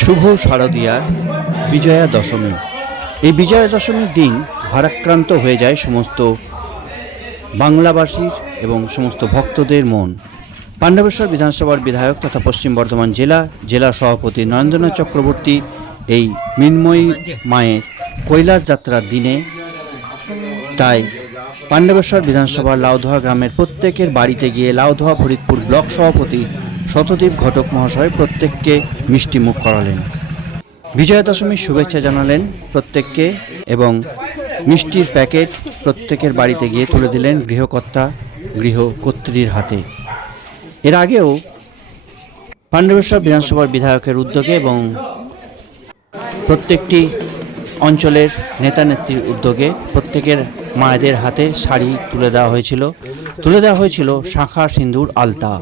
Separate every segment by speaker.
Speaker 1: শুভ শারদীয়ার বিজয়া দশমী। এই বিজয়া দশমীর দিন ভারাক্রান্ত হয়ে যায় সমস্ত বাংলাবাসীর এবং সমস্ত ভক্তদের মন। পাণ্ডবেশ্বর বিধানসভার বিধায়ক তথা পশ্চিম বর্ধমান জেলা জেলা সভাপতি নরেন্দ্রনাথ চক্রবর্তী এই মৃন্ময়ী মায়ের কৈলাস যাত্রার দিনে তাই পাণ্ডবেশ্বর বিধানসভার লাউদোহা গ্রামের প্রত্যেকের বাড়িতে গিয়ে লাউদোহা ফরিদপুর ব্লক সভাপতি শতদীপ ঘটক মহাশয় প্রত্যেককে মিষ্টি মুখ করালেন। বিজয়া দশমীর শুভেচ্ছা জানালেন প্রত্যেককে এবং মিষ্টির প্যাকেট প্রত্যেকের বাড়িতে গিয়ে তুলে দিলেন গৃহকর্তা গৃহকর্ত্রীর হাতে। এর আগেও পাণ্ডবেশ্বর বিধানসভার বিধায়কের উদ্যোগে এবং প্রত্যেকটি অঞ্চলের নেতা নেত্রীর উদ্যোগে প্রত্যেকের মায়েদের হাতে শাড়ি তুলে দেওয়া হয়েছিল। তুলে দেওয়া হয়েছিল শাঁখা সিন্দুর, আলতা।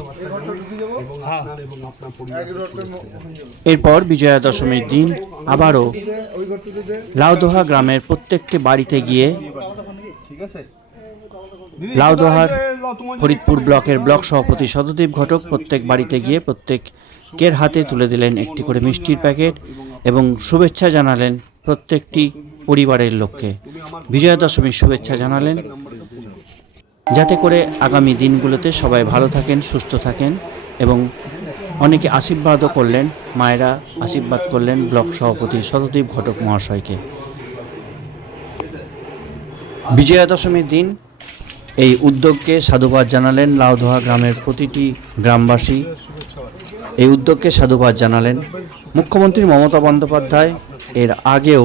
Speaker 1: এরপর বিজয়া দশমীর দিন আবারও লাউদোহা গ্রামের প্রত্যেকটি বাড়িতে গিয়ে লাউদোহার ফরিদপুর ব্লকের ব্লক সভাপতি শতদীপ ঘটক প্রত্যেক বাড়িতে গিয়ে প্রত্যেকের হাতে তুলে দিলেন একটি করে মিষ্টির প্যাকেট এবং শুভেচ্ছা জানালেন প্রত্যেকটি পরিবারের লোককে। বিজয়া দশমীর শুভেচ্ছা জানালেন। যাতে করে আগামী দিনগুলোতে সবাই ভালো থাকেন সুস্থ থাকেন এবং অনেকে আশীর্বাদও করলেন, মায়েরা আশীর্বাদ করলেন ব্লক সভাপতি শতদীপ ঘটক মহাশয়কে। বিজয়া দশমীর দিন এই উদ্যোগকে সাধুবাদ জানালেন লাউদোহা গ্রামের প্রতিটি গ্রামবাসী। এই উদ্যোগকে সাধুবাদ জানালেন মুখ্যমন্ত্রী মমতা বন্দ্যোপাধ্যায়। এর আগেও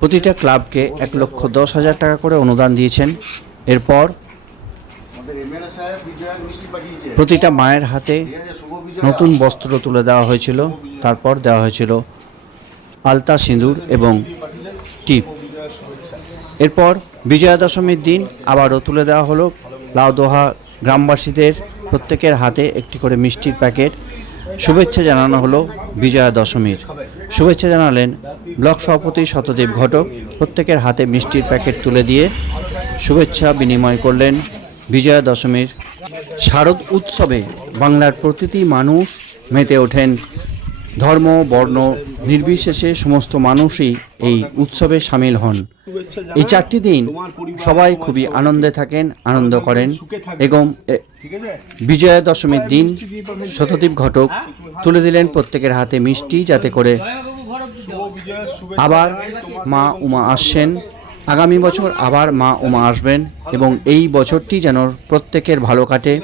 Speaker 1: প্রতিটা ক্লাবকে এক লক্ষ দশ হাজার টাকা করে অনুদান দিয়েছেন। এরপর প্রতিটা মায়ের হাতে নতুন বস্ত্র তুলে দেওয়া হয়েছিল, তারপর দেওয়া হয়েছিল আলতা সিঁদুর এবং টিপ। এরপর বিজয়া দশমীর দিন আবারও তুলে দেওয়া হলো লাউদোহা গ্রামবাসীদের প্রত্যেকের হাতে একটি করে মিষ্টির প্যাকেট। শুভেচ্ছা জানানো হলো বিজয়া দশমীর শুভেচ্ছা জানালেন ব্লক সভাপতি শতদেব ঘটক। প্রত্যেকের হাতে মিষ্টির প্যাকেট তুলে দিয়ে শুভেচ্ছা বিনিময় করলেন বিজয়া দশমীর শারদ উৎসবে। বাংলার প্রতিটি মানুষ মেতে ওঠেন। ধর্ম, বর্ণ নির্বিশেষে সমস্ত মানুষই এই উৎসবে সামিল হন। এই চারটি দিন সবাই খুবই আনন্দে থাকেন, আনন্দ করেন এবং বিজয়া দশমীর দিন শতদীপ ঘটক তুলে দিলেন প্রত্যেকের হাতে মিষ্টি যাতে করে আবার মা উমা আসছেন। আগামী বছর আবার মা উমা আসবেন এবং এই বছরটি যেন প্রত্যেকের ভালো কাটে।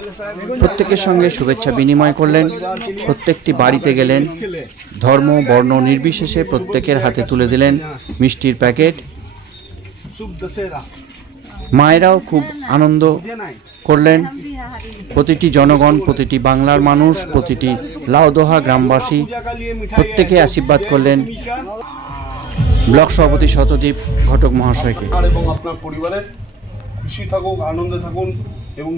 Speaker 1: প্রত্যেকের সঙ্গে শুভেচ্ছা বিনিময় করলেন। প্রত্যেকটি বাড়িতে গেলেন। ধর্ম, বর্ণ নির্বিশেষে প্রত্যেকের হাতে তুলে দিলেন মিষ্টির প্যাকেট। মায়েরাও খুব আনন্দ করলেন। প্রতিটি জনগণ, প্রতিটি বাংলার মানুষ, প্রতিটি লাউদোহা গ্রামবাসী প্রত্যেকে আশীর্বাদ করলেন। ব্লক সভাপতি শতদীপ ঘটক মহাশয়কে।
Speaker 2: এবং আপনার পরিবারের খুশি থাকুক আনন্দে থাকুন এবং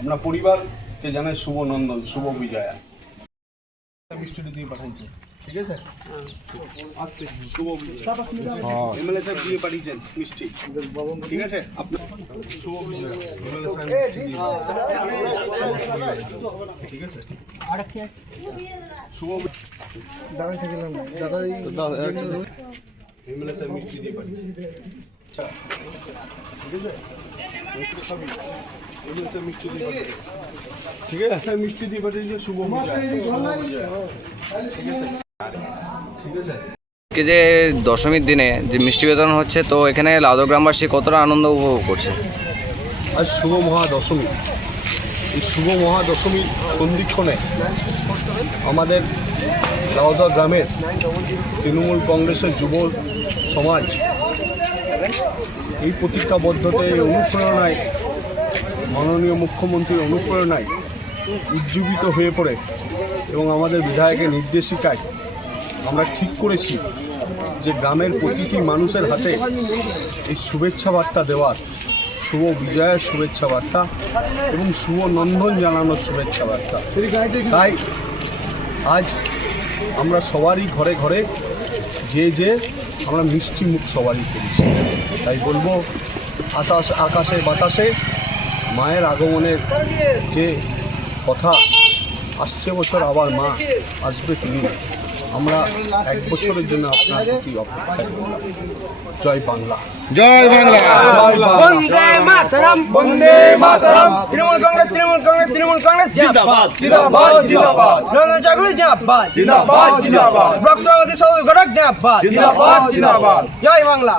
Speaker 2: আপনার পরিবারকে জানাই শুভ নন্দন শুভ বিজয়া। মিষ্টিটি দিয়ে পাঠাইছে ঠিক আছে? আচ্ছা শুভ বিজয়া। এমএলএ সাহেব দিয়ে পাঠিয়েছেন মিষ্টি। ঠিক আছে? আপনার শুভ বিজয়া। এমএলএ সাহেব মিষ্টি দিয়ে পাঠিয়েছেন। ঠিক আছে? শুভ মিষ্টি দিয়ে পাঠিয়েছে। আচ্ছা ঠিক আছে? মিষ্টি খাবি এমএলএ সাহেব মিষ্টি দিয়ে পাঠিয়েছে। ঠিক আছে? একটা মিষ্টি দিয়ে পাঠিয়েছে শুভ বিজয়া শুভ বিজয়া ঠিক আছে? ঠিক আছে
Speaker 3: আজকে যে দশমীর দিনে যে মিষ্টি বিতরণ হচ্ছে তো এখানে লাউদো গ্রামবাসী কতটা আনন্দ উপভোগ করছে?
Speaker 2: আজ শুভ মহাদশমী। এই শুভ মহাদশমীর সন্ধিক্ষণে আমাদের লাউদা গ্রামের তৃণমূল কংগ্রেসের যুব সমাজ এই প্রতিজ্ঞাবদ্ধতা, এই অনুপ্রেরণায়, মাননীয় মুখ্যমন্ত্রীর অনুপ্রেরণায় উজ্জীবিত হয়ে পড়ে এবং আমাদের বিধায়কের নির্দেশিকায় আমরা ঠিক করেছি যে গ্রামের প্রতিটি মানুষের হাতে এই শুভেচ্ছা বার্তা দেওয়ার শুভ বিজয়ের শুভেচ্ছা বার্তা এবং শুভ নন্দন জানানোর শুভেচ্ছা বার্তা। তাই আজ আমরা সবারই ঘরে ঘরে যে যে আমরা মিষ্টি মুখ সবারই করেছি। তাই বলব আকাশ আকাশে বাতাসে মায়ের আগমনের যে কথা, আসছে বছর আবার মা, আসবে তিনি আমরা এক বছরের জন্য আপনার প্রতি অপেক্ষায় রইলাম জয় বাংলা।
Speaker 4: জয় বাংলা।
Speaker 5: বন্দে মাতরম। বন্দে মাতরম। তৃণমূল কংগ্রেস তৃণমূল কংগ্রেস তৃণমূল কংগ্রেস জিন্দাবাদ
Speaker 2: জিন্দাবাদ। জিন্দাবাদ।
Speaker 5: রঞ্জন চক্রবর্তী জিন্দাবাদ।
Speaker 2: জিন্দাবাদ জিন্দাবাদ।
Speaker 5: ব্লক সভাপতি সদর ঘটক জিন্দাবাদ।
Speaker 2: জিন্দাবাদ জিন্দাবাদ।
Speaker 5: জয় বাংলা।